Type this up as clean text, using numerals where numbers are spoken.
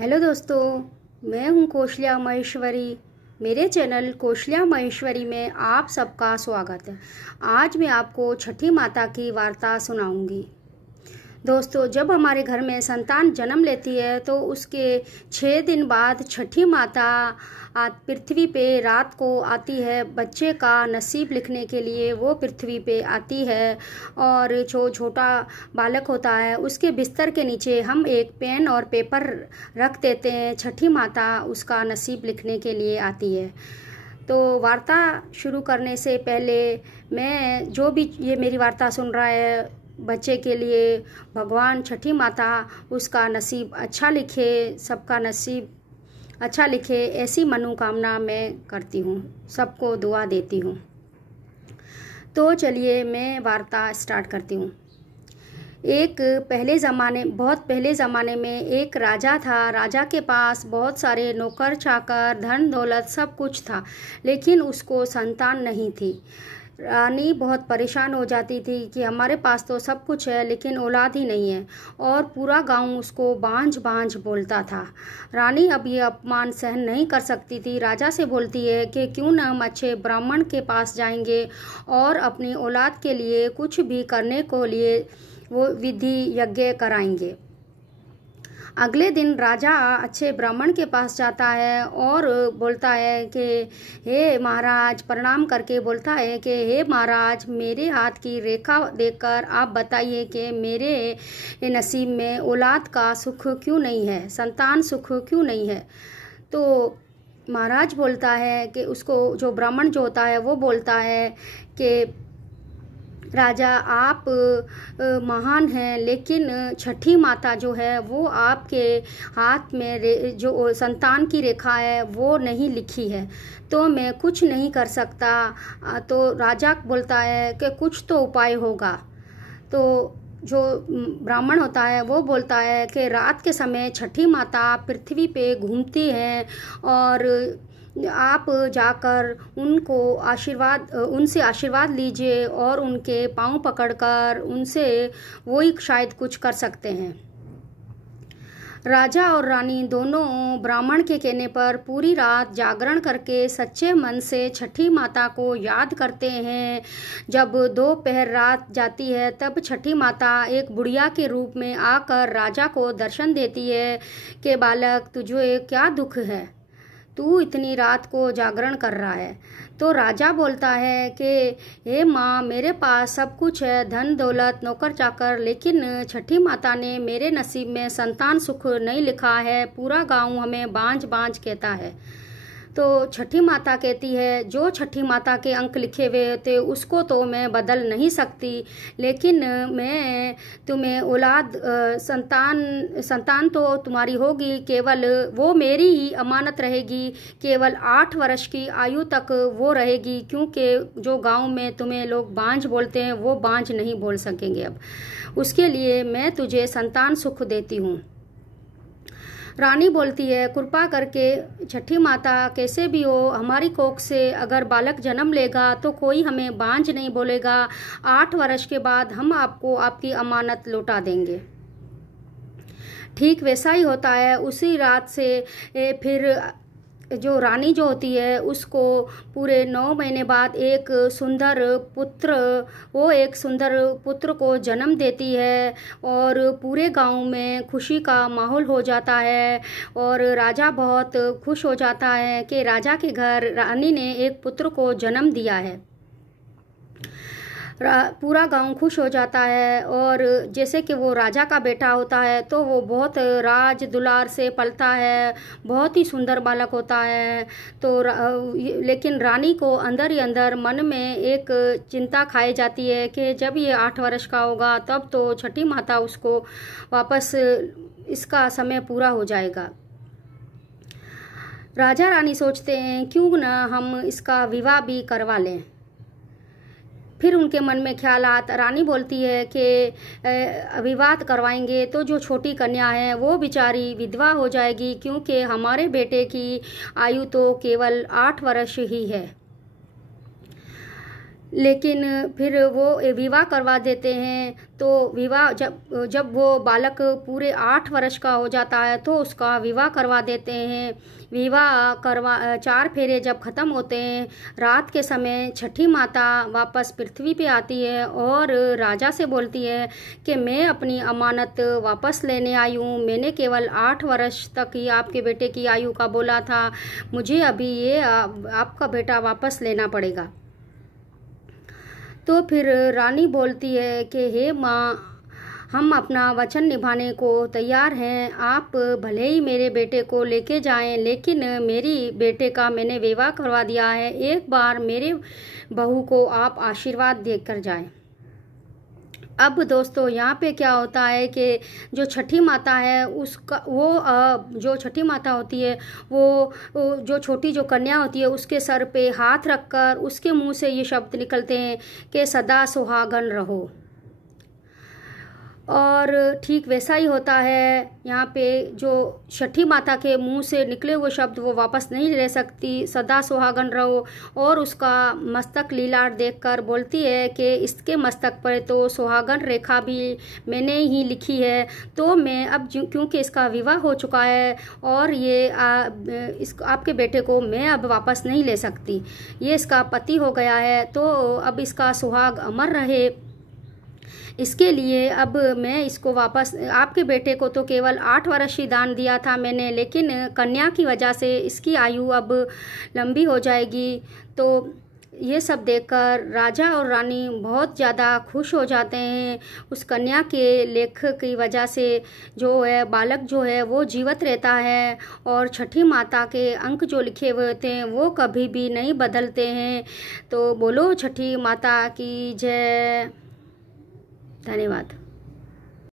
Hello दोस्तों, मैं हूं कौशल्या महेश्वरी। मेरे चैनल कौशल्या महेश्वरी में आप सबका स्वागत है। आज मैं आपको छठी माता की वार्ता सुनाऊंगी। दोस्तों, जब हमारे घर में संतान जन्म लेती है तो उसके 6 दिन बाद छठी माता पृथ्वी पे रात को आती है। बच्चे का नसीब लिखने के लिए वो पृथ्वी पे आती है और जो छोटा बालक होता है उसके बिस्तर के नीचे हम एक पेन और पेपर रख देते हैं। छठी माता उसका नसीब लिखने के लिए आती है। तो वार्ता शुरू करने से पहले मैं जो भी ये मेरी वार्ता सुन रहा है, बच्चे के लिए भगवान छठी माता उसका नसीब अच्छा लिखे, सबका नसीब अच्छा लिखे, ऐसी मनोकामना मैं करती हूँ, सबको दुआ देती हूँ। तो चलिए मैं वार्ता स्टार्ट करती हूँ। बहुत पहले ज़माने में एक राजा था। राजा के पास बहुत सारे नौकर चाकर, धन दौलत सब कुछ था, लेकिन उसको संतान नहीं थी। रानी बहुत परेशान हो जाती थी कि हमारे पास तो सब कुछ है लेकिन औलाद ही नहीं है, और पूरा गांव उसको बांझ बांझ बोलता था। रानी अब ये अपमान सहन नहीं कर सकती थी। राजा से बोलती है कि क्यों न हम अच्छे ब्राह्मण के पास जाएंगे और अपनी औलाद के लिए कुछ भी करने को लिए वो विधि यज्ञ कराएंगे। अगले दिन राजा अच्छे ब्राह्मण के पास जाता है और बोलता है कि हे महाराज, प्रणाम करके बोलता है कि हे महाराज, मेरे हाथ की रेखा देखकर आप बताइए कि मेरे नसीब में औलाद का सुख क्यों नहीं है, संतान सुख क्यों नहीं है। तो महाराज बोलता है कि उसको, जो ब्राह्मण जो होता है वो बोलता है कि राजा, आप महान हैं, लेकिन छठी माता जो है वो आपके हाथ में जो संतान की रेखा है वो नहीं लिखी है, तो मैं कुछ नहीं कर सकता। तो राजा बोलता है कि कुछ तो उपाय होगा। तो जो ब्राह्मण होता है वो बोलता है कि रात के समय छठी माता पृथ्वी पे घूमती हैं और आप जाकर उनसे आशीर्वाद लीजिए और उनके पांव पकड़कर उनसे वही शायद कुछ कर सकते हैं। राजा और रानी दोनों ब्राह्मण के कहने पर पूरी रात जागरण करके सच्चे मन से छठी माता को याद करते हैं। जब दोपहर रात जाती है तब छठी माता एक बुढ़िया के रूप में आकर राजा को दर्शन देती है कि बालक, तुझे क्या दुख है, तू इतनी रात को जागरण कर रहा है। तो राजा बोलता है कि हे माँ, मेरे पास सब कुछ है, धन दौलत नौकर चाकर, लेकिन छठी माता ने मेरे नसीब में संतान सुख नहीं लिखा है। पूरा गांव हमें बांझ बांझ कहता है। तो छठी माता कहती है, जो छठी माता के अंक लिखे हुए थे उसको तो मैं बदल नहीं सकती, लेकिन मैं तुम्हें औलाद संतान तो तुम्हारी होगी, केवल वो मेरी ही अमानत रहेगी। केवल 8 वर्ष की आयु तक वो रहेगी, क्योंकि जो गांव में तुम्हें लोग बांझ बोलते हैं वो बांझ नहीं बोल सकेंगे अब। उसके लिए मैं तुझे संतान सुख देती हूँ। रानी बोलती है, कृपा करके छठी माता, कैसे भी हो, हमारी कोख से अगर बालक जन्म लेगा तो कोई हमें बांझ नहीं बोलेगा। 8 वर्ष के बाद हम आपको आपकी अमानत लौटा देंगे। ठीक वैसा ही होता है। उसी रात से फिर जो रानी जो होती है उसको पूरे 9 महीने बाद एक सुंदर पुत्र को जन्म देती है और पूरे गांव में खुशी का माहौल हो जाता है और राजा बहुत खुश हो जाता है कि राजा के घर रानी ने एक पुत्र को जन्म दिया है। पूरा गांव खुश हो जाता है और जैसे कि वो राजा का बेटा होता है तो वो बहुत राज दुलार से पलता है, बहुत ही सुंदर बालक होता है। तो लेकिन रानी को अंदर ही अंदर मन में एक चिंता खाई जाती है कि जब ये 8 वर्ष का होगा तब तो छठी माता उसको वापस, इसका समय पूरा हो जाएगा। राजा रानी सोचते हैं क्यों ना हम इसका विवाह भी करवा लें। फिर उनके मन में ख्याल आता, रानी बोलती है कि विवाह करवाएंगे तो जो छोटी कन्या है वो बेचारी विधवा हो जाएगी, क्योंकि हमारे बेटे की आयु तो केवल 8 वर्ष ही है। लेकिन फिर वो विवाह करवा देते हैं तो विवाह जब वो बालक पूरे 8 वर्ष का हो जाता है तो उसका विवाह करवा देते हैं। विवाह करवा 4 फेरे जब ख़त्म होते हैं, रात के समय छठी माता वापस पृथ्वी पे आती है और राजा से बोलती है कि मैं अपनी अमानत वापस लेने आई हूँ। मैंने केवल 8 वर्ष तक ही आपके बेटे की आयु का बोला था, मुझे अभी ये आपका बेटा वापस लेना पड़ेगा। तो फिर रानी बोलती है कि हे माँ, हम अपना वचन निभाने को तैयार हैं। आप भले ही मेरे बेटे को लेके जाएं, लेकिन मेरी बेटे का मैंने विवाह करवा दिया है। एक बार मेरे बहू को आप आशीर्वाद देकर जाएं। अब दोस्तों यहाँ पे क्या होता है कि जो छठी माता है उसका जो छठी माता होती है वो जो छोटी जो कन्या होती है उसके सर पे हाथ रखकर उसके मुंह से ये शब्द निकलते हैं कि सदा सुहागन रहो। और ठीक वैसा ही होता है यहाँ पे, जो छठी माता के मुंह से निकले हुए शब्द वो वापस नहीं ले सकती, सदा सुहागन रहो। और उसका मस्तक लीलार देखकर बोलती है कि इसके मस्तक पर तो सुहागन रेखा भी मैंने ही लिखी है, तो मैं अब क्योंकि इसका विवाह हो चुका है और ये आपके बेटे को मैं अब वापस नहीं ले सकती, ये इसका पति हो गया है, तो अब इसका सुहाग अमर रहे। इसके लिए अब मैं इसको वापस, आपके बेटे को तो केवल 8 वर्ष ही दान दिया था मैंने, लेकिन कन्या की वजह से इसकी आयु अब लंबी हो जाएगी। तो ये सब देखकर राजा और रानी बहुत ज़्यादा खुश हो जाते हैं। उस कन्या के लेख की वजह से जो है बालक जो है वो जीवित रहता है और छठी माता के अंक जो लिखे हुए होते हैं वो कभी भी नहीं बदलते हैं। तो बोलो छठी माता की जय। धन्यवाद।